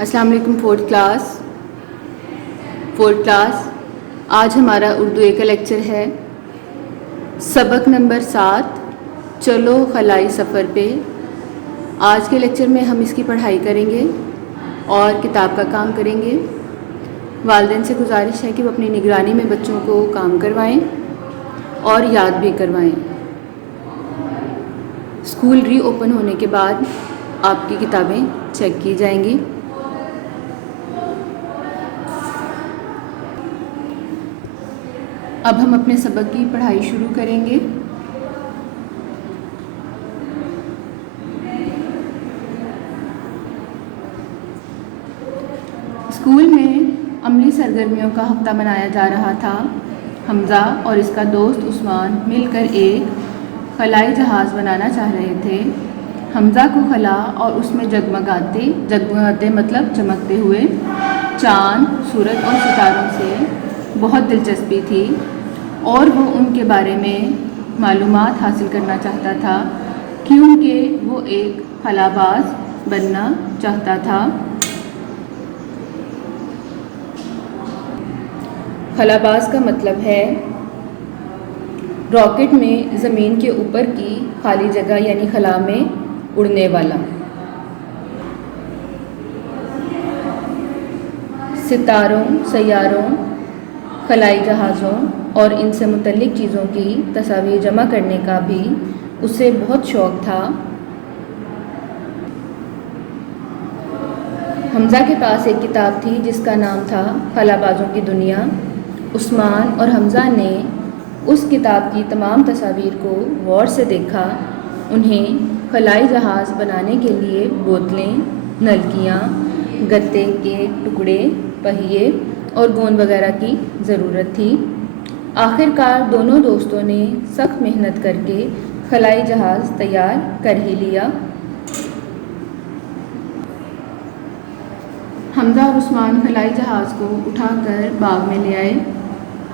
السلام علیکم fourth class آج ہمارا اردو کا لیکچر ہے سبق نمبر 7 چلو خلائی سفر پہ۔ آج کے لیکچر میں ہم اس کی پڑھائی کریں گے اور کتاب کا کام کریں گے۔ والدین سے گزارش ہے کہ وہ اپنی نگرانی میں بچوں کو کام کروائیں اور یاد بھی کروائیں۔ اسکول ری اوپن ہونے کے بعد آپ کی کتابیں چیک کی جائیں گی۔ اب ہم اپنے سبق کی پڑھائی شروع کریں گے۔ اسکول میں عملی سرگرمیوں کا ہفتہ منایا جا رہا تھا۔ حمزہ اور اس کا دوست عثمان مل کر ایک خلائی جہاز بنانا چاہ رہے تھے۔ حمزہ کو خلا اور اس میں جگمگاتے مطلب چمکتے ہوئے چاند، سورج اور ستاروں سے بہت دلچسپی تھی اور وہ ان کے بارے میں معلومات حاصل کرنا چاہتا تھا کیونکہ وہ ایک خلا باز بننا چاہتا تھا۔ خلا باز کا مطلب ہے راکٹ میں زمین کے اوپر کی خالی جگہ یعنی خلا میں اڑنے والا۔ ستاروں، سیاروں، خلائی جہازوں اور ان سے متعلق چیزوں کی تصاویر جمع کرنے کا بھی اسے بہت شوق تھا۔ حمزہ کے پاس ایک کتاب تھی جس کا نام تھا خلا بازوں کی دنیا۔ عثمان اور حمزہ نے اس کتاب کی تمام تصاویر کو غور سے دیکھا۔ انہیں خلائی جہاز بنانے کے لیے بوتلیں، نلکیاں، گتے کے ٹکڑے، پہیے اور گوند وغیرہ کی ضرورت تھی۔ آخر کار دونوں دوستوں نے سخت محنت کر کے خلائی جہاز تیار کر ہی لیا۔ حمزہ اور عثمان خلائی جہاز کو اٹھا کر باغ میں لے آئے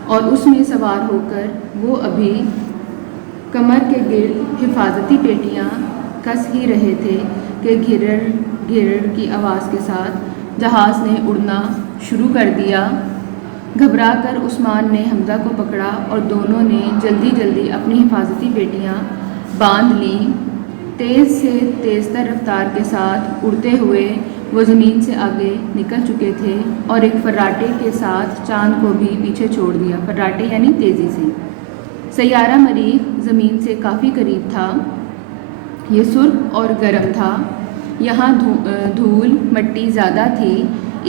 اور اس میں سوار ہو کر وہ ابھی کمر کے گرد حفاظتی پیٹیاں کس ہی رہے تھے کہ گھرر گھرر کی آواز کے ساتھ جہاز نے اڑنا شروع کر دیا۔ گھبرا کر عثمان نے حمزہ کو پکڑا اور دونوں نے جلدی جلدی اپنی حفاظتی پیٹیاں باندھ لیں۔ تیز سے تیز تر رفتار کے ساتھ اڑتے ہوئے وہ زمین سے آگے نکل چکے تھے اور ایک فراٹے کے ساتھ چاند کو بھی پیچھے چھوڑ دیا۔ فراٹے یعنی تیزی سے۔ سیارہ مریخ زمین سے کافی قریب تھا۔ یہ سرخ اور گرم تھا۔ یہاں دھول مٹی زیادہ تھی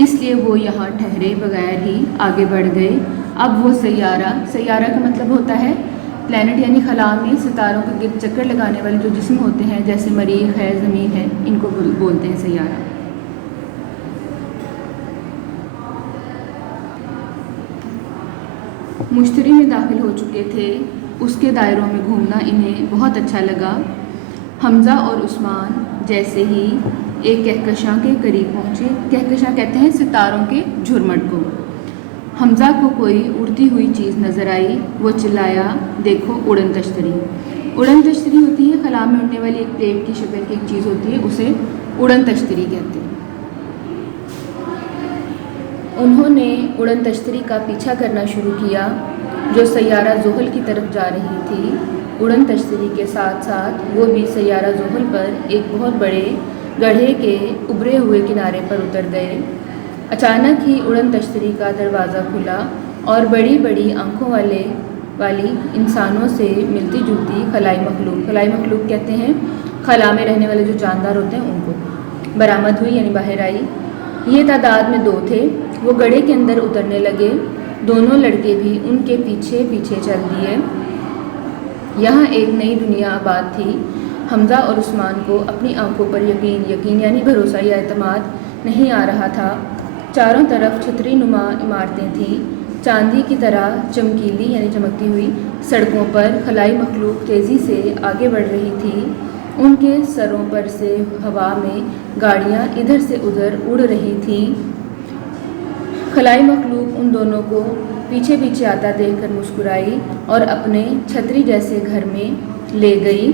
اس لیے وہ یہاں ٹھہرے بغیر ہی آگے بڑھ گئے۔ اب وہ سیارہ کا مطلب ہوتا ہے پلانٹ یعنی خلا میں ستاروں کے گرد چکر لگانے والے جو جسم ہوتے ہیں جیسے مریخ ہے، زمین ہے، ان کو بولتے ہیں سیارہ۔ مشتری میں داخل ہو چکے تھے۔ اس کے دائروں میں گھومنا انہیں بہت اچھا لگا۔ حمزہ اور عثمان جیسے ہی ایک کہکشاں کے قریب پہنچے، کہکشاں کہتے ہیں ستاروں کے جھرمٹ کو، حمزہ کو کوئی اڑتی ہوئی چیز نظر آئی۔ وہ چلایا، دیکھو اڑن تشتری۔ اڑن تشتری ہوتی ہے خلا میں اڑنے والی ایک پلیٹ کی شکل کی ایک چیز ہوتی ہے، اسے اڑن تشتری کہتے ہیں۔ انہوں نے اڑن تشتری کا پیچھا کرنا شروع کیا جو سیارہ زحل کی طرف جا رہی تھی۔ اڑن تشتری کے ساتھ ساتھ وہ بھی سیارہ زحل پر ایک بہت بڑے گڑھے کے ابھرے ہوئے کنارے پر اتر گئے۔ اچانک ہی اڑن تشتری کا دروازہ کھلا اور بڑی بڑی آنکھوں والی انسانوں سے ملتی جلتی خلائی مخلوق کہتے ہیں خلا میں رہنے والے جو جاندار ہوتے ہیں ان کو، برآمد ہوئی یعنی باہر آئی۔ یہ تعداد میں 2 تھے۔ وہ گڑھے کے اندر اترنے لگے۔ دونوں لڑکے بھی ان کے پیچھے پیچھے چل دیے۔ یہاں ایک نئی دنیا آباد تھی۔ حمزہ اور عثمان کو اپنی آنکھوں پر یقین یعنی بھروسہ یا اعتماد نہیں آ رہا تھا۔ چاروں طرف چھتری نما عمارتیں تھیں۔ چاندی کی طرح چمکیلی یعنی چمکتی ہوئی سڑکوں پر خلائی مخلوق تیزی سے آگے بڑھ رہی تھی۔ ان کے سروں پر سے ہوا میں گاڑیاں ادھر سے ادھر اڑ رہی تھیں۔ خلائی مخلوق ان دونوں کو پیچھے پیچھے آتا دیکھ کر مسکرائی اور اپنے چھتری جیسے گھر میں لے گئی۔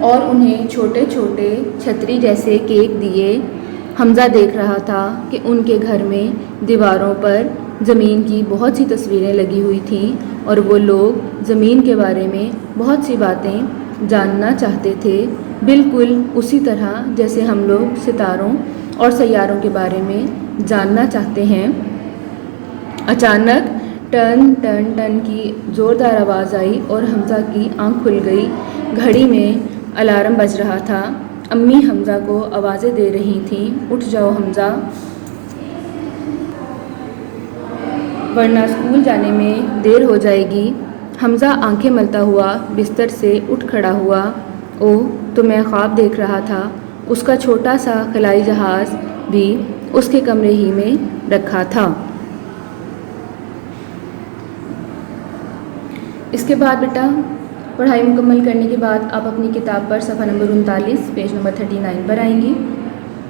اور انہیں چھوٹے چھوٹے چھتری جیسے کیک دیے۔ حمزہ دیکھ رہا تھا کہ ان کے گھر میں دیواروں پر زمین کی بہت سی تصویریں لگی ہوئی تھیں اور وہ لوگ زمین کے بارے میں بہت سی باتیں جاننا چاہتے تھے، بالکل اسی طرح جیسے ہم لوگ ستاروں اور سیاروں کے بارے میں جاننا چاہتے ہیں۔ اچانک ٹن ٹن ٹن کی زوردار آواز آئی اور حمزہ کی آنکھ کھل گئی۔ گھڑی میں الارم بج رہا تھا۔ امی حمزہ کو آوازیں دے رہی تھیں، اٹھ جاؤ حمزہ، ورنہ اسکول جانے میں دیر ہو جائے گی۔ حمزہ آنکھیں ملتا ہوا بستر سے اٹھ کھڑا ہوا۔ اوہ، تو میں خواب دیکھ رہا تھا۔ اس کا چھوٹا سا خلائی جہاز بھی اس کے کمرے ہی میں رکھا تھا۔ اس کے بعد بیٹا پڑھائی مکمل کرنے کے بعد آپ اپنی کتاب پر صفحہ نمبر 39 پیج نمبر 39 پر آئیں گی،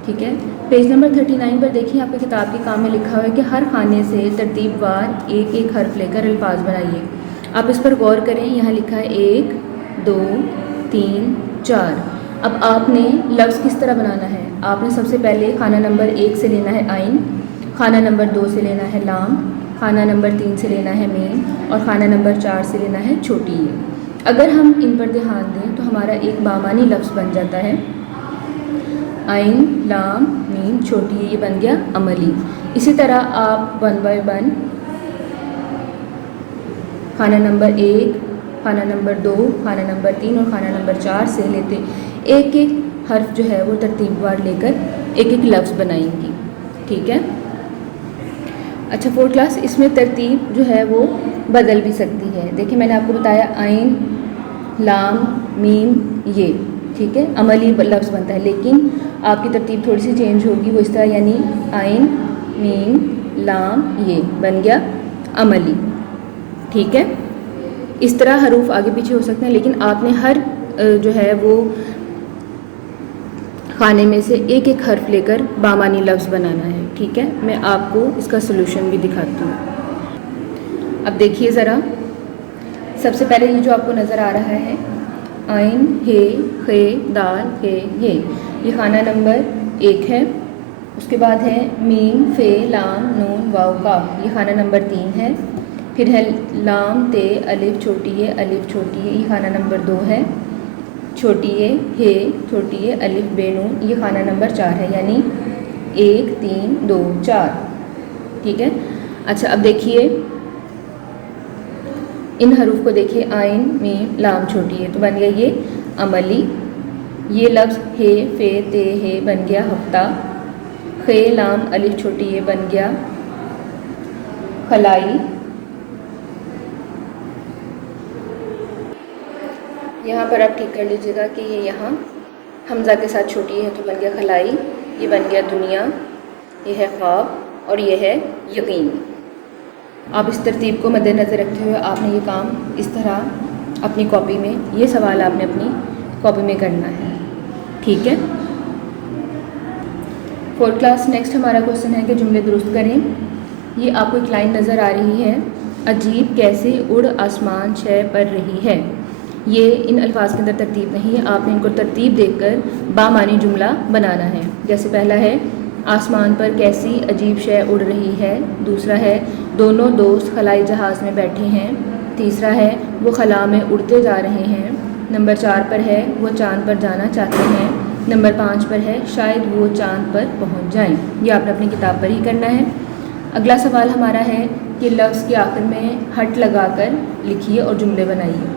ٹھیک ہے۔ پیج نمبر 39 پر دیکھیں، آپ کی کتاب کے کام میں لکھا ہوا ہے کہ ہر خانے سے ترتیب وار ایک ایک حرف لے کر الفاظ بنائیے۔ آپ اس پر غور کریں، یہاں لکھا ہے 1 2 3 4۔ اب آپ نے لفظ کس طرح بنانا ہے؟ آپ نے سب سے پہلے خانہ نمبر 1 سے لینا ہے عین، خانہ نمبر 2 سے لینا ہے لام، خانہ نمبر 3 سے لینا ہے میم اور خانہ نمبر 4 سے لینا ہے چھوٹی یہ۔ اگر ہم ان پر دھیان دیں تو ہمارا ایک بامانی لفظ بن جاتا ہے، عین لام میم چھوٹی یہ بن گیا عملی۔ اسی طرح آپ 1 بائی 1 خانہ نمبر 1، خانہ نمبر 2، خانہ نمبر 3 اور خانہ نمبر 4 سے لیتے ایک ایک حرف جو ہے وہ ترتیب وار لے کر ایک ایک لفظ بنائیں گی، ٹھیک ہے۔ اچھا 4 کلاس، اس میں ترتیب جو ہے وہ بدل بھی سکتی ہے۔ دیکھیں میں نے آپ کو بتایا عین لام میم یہ، ٹھیک ہے، عملی لفظ بنتا ہے، لیکن آپ کی ترتیب تھوڑی سی چینج ہوگی، وہ اس طرح یعنی عین میم لام یہ بن گیا عملی، ٹھیک ہے۔ اس طرح حروف آگے پیچھے ہو سکتے ہیں، لیکن آپ نے ہر جو ہے وہ خانے میں سے ایک ایک حرف لے کر بامانی لفظ بنانا ہے، ٹھیک ہے۔ میں آپ کو اس کا سلوشن بھی دکھاتی ہوں۔ اب دیکھیے ذرا، سب سے پہلے یہ جو آپ کو نظر آ رہا ہے عین ہے خے دال ہے یہ خانہ نمبر 1 ہے۔ اس کے بعد ہے میم فے لام نون واو کاف، یہ خانہ نمبر 3 ہے۔ پھر ہے لام تے الف چھوٹی یہ خانہ نمبر 2 ہے۔ چھوٹی ہے چھوٹی الف بے نون، یہ خانہ نمبر 4 ہے، یعنی 1 3 2 4، ٹھیک ہے۔ اچھا اب دیکھیے ان حروف کو دیکھیے، عین میم لام چھوٹی ہے تو بن گیا یہ عملی۔ یہ لفظ ہے فے تے ہے بن گیا ہفتہ۔ خے لام الف چھوٹی یہ بن گیا خلائی۔ یہاں پر آپ ٹھیک کر لیجیے گا کہ یہ یہاں حمزہ کے ساتھ چھوٹی ہے تو بن گیا خلائی، یہ بن گیا دنیا، یہ ہے خواب اور یہ ہے یقین۔ آپ اس ترتیب کو مد نظر رکھتے ہوئے آپ نے یہ کام اس طرح اپنی کاپی میں، یہ سوال آپ نے اپنی کاپی میں کرنا ہے، ٹھیک ہے۔ 4 کلاس نیکسٹ ہمارا کوشچن ہے کہ جملے درست کریں۔ یہ آپ کو ایک لائن نظر آ رہی ہے، عجیب کیسے اڑ آسمان شے پر رہی ہے۔ یہ ان الفاظ کے اندر ترتیب نہیں ہے، آپ نے ان کو ترتیب دیکھ کر بامانی جملہ بنانا ہے۔ جیسے پہلا ہے آسمان پر کیسی عجیب شے اڑ رہی ہے، دوسرا ہے دونوں دوست خلائی جہاز میں بیٹھے ہیں، تیسرا ہے وہ خلا میں اڑتے جا رہے ہیں، نمبر 4 پر ہے وہ چاند پر جانا چاہتے ہیں، نمبر 5 پر ہے شاید وہ چاند پر پہنچ جائیں۔ یہ آپ نے اپنی کتاب پر ہی کرنا ہے۔ اگلا سوال ہمارا ہے کہ لفظ کے آخر میں ہٹ لگا کر لکھیے اور جملے بنائیے۔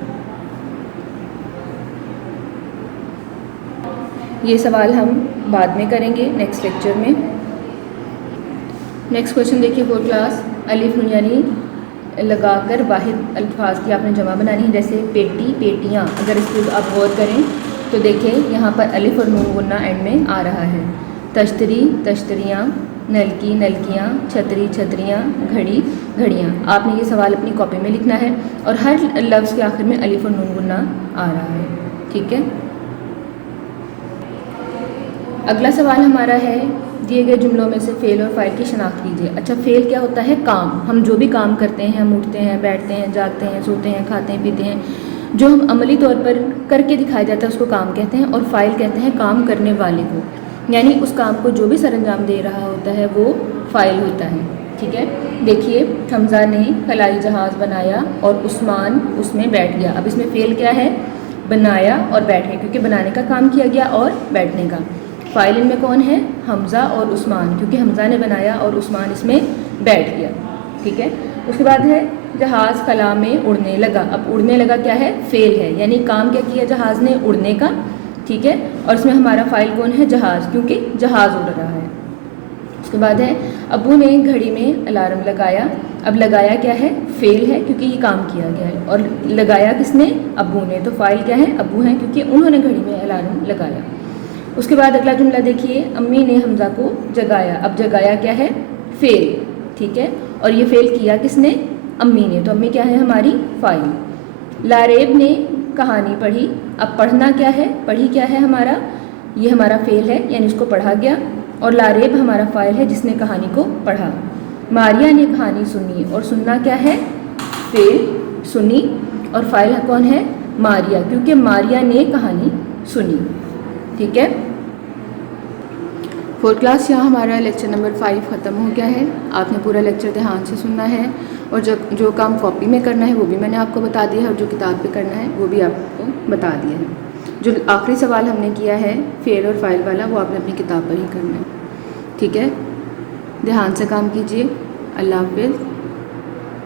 یہ سوال ہم بعد میں کریں گے نیکسٹ لیکچر میں۔ نیکسٹ کوشچن دیکھیے 4 کلاس، الف نون یعنی لگا کر واحد الفاظ کی آپ نے جمع بنانی ہے، جیسے پیٹی پیٹیاں۔ اگر اس کو آپ غور کریں تو دیکھیں یہاں پر الف اور نون غنہ اینڈ میں آ رہا ہے۔ تشتری تشتریاں، نلکی نلکیاں، چھتری چھتریاں، گھڑی گھڑیاں۔ آپ نے یہ سوال اپنی کاپی میں لکھنا ہے اور ہر لفظ کے آخر میں الف اور نون غنہ آ رہا ہے، ٹھیک ہے۔ اگلا سوال ہمارا ہے دیے گئے جملوں میں سے فعل اور فاعل کی شناخت کیجیے۔ اچھا فعل کیا ہوتا ہے؟ کام، ہم جو بھی کام کرتے ہیں، ہم اٹھتے ہیں بیٹھتے ہیں جاگتے ہیں سوتے ہیں کھاتے ہیں پیتے ہیں، جو ہم عملی طور پر کر کے دکھایا جاتا ہے اس کو کام کہتے ہیں، اور فاعل کہتے ہیں کام کرنے والے کو، یعنی اس کام کو جو بھی سر انجام دے رہا ہوتا ہے وہ فاعل ہوتا ہے، ٹھیک ہے۔ دیکھیے حمزہ نے خلائی جہاز بنایا اور عثمان اس میں بیٹھ گیا۔ اب اس میں فعل کیا ہے؟ بنایا اور بیٹھے، کیونکہ بنانے کا کام کیا گیا اور بیٹھنے کا۔ فاعل ان میں کون ہے؟ حمزہ اور عثمان، کیونکہ حمزہ نے بنایا اور عثمان اس میں بیٹھ گیا، ٹھیک ہے۔ اس کے بعد ہے جہاز خلا میں اڑنے لگا۔ اب اڑنے لگا کیا ہے؟ فعل ہے، یعنی کام کیا کیا جہاز نے؟ اڑنے کا، ٹھیک ہے۔ اور اس میں ہمارا فاعل کون ہے؟ جہاز، کیونکہ جہاز اڑ رہا ہے۔ اس کے بعد ہے ابو نے گھڑی میں الارم لگایا۔ اب لگایا کیا ہے؟ فعل ہے، کیونکہ یہ کام کیا گیا ہے، اور لگایا کس نے؟ ابو نے، تو فاعل کیا ہے؟ ابو ہیں، کیونکہ انہوں نے گھڑی میں الارم لگایا۔ اس کے بعد اگلا جملہ دیکھیے، امی نے حمزہ کو جگایا۔ اب جگایا کیا ہے؟ فعل، ٹھیک ہے، اور یہ فعل کیا کس نے؟ امی نے، تو امی کیا ہے ہماری؟ فاعل۔ لاریب نے کہانی پڑھی۔ اب پڑھنا کیا ہے؟ پڑھی کیا ہے ہمارا؟ یہ ہمارا فعل ہے، یعنی اس کو پڑھا گیا، اور لاریب ہمارا فاعل ہے جس نے کہانی کو پڑھا۔ ماریا نے کہانی سنی، اور سننا کیا ہے؟ فعل، سنی، اور فاعل کون ہے؟ ماریا، کیونکہ ماریا نے کہانی سنی، ٹھیک ہے۔ 4 کلاس یہاں ہمارا لیکچر نمبر 5 ختم ہو گیا ہے۔ آپ نے پورا لیکچر دھیان سے سننا ہے، اور جو کام کاپی میں کرنا ہے وہ بھی میں نے آپ کو بتا دیا ہے، اور جو کتاب پہ کرنا ہے وہ بھی آپ کو بتا دیا ہے۔ جو آخری سوال ہم نے کیا ہے فعل اور فاعل والا، وہ آپ نے اپنی کتاب پر ہی کرنا ہے، ٹھیک ہے۔ دھیان سے کام کیجیے۔ اللہ حافظ۔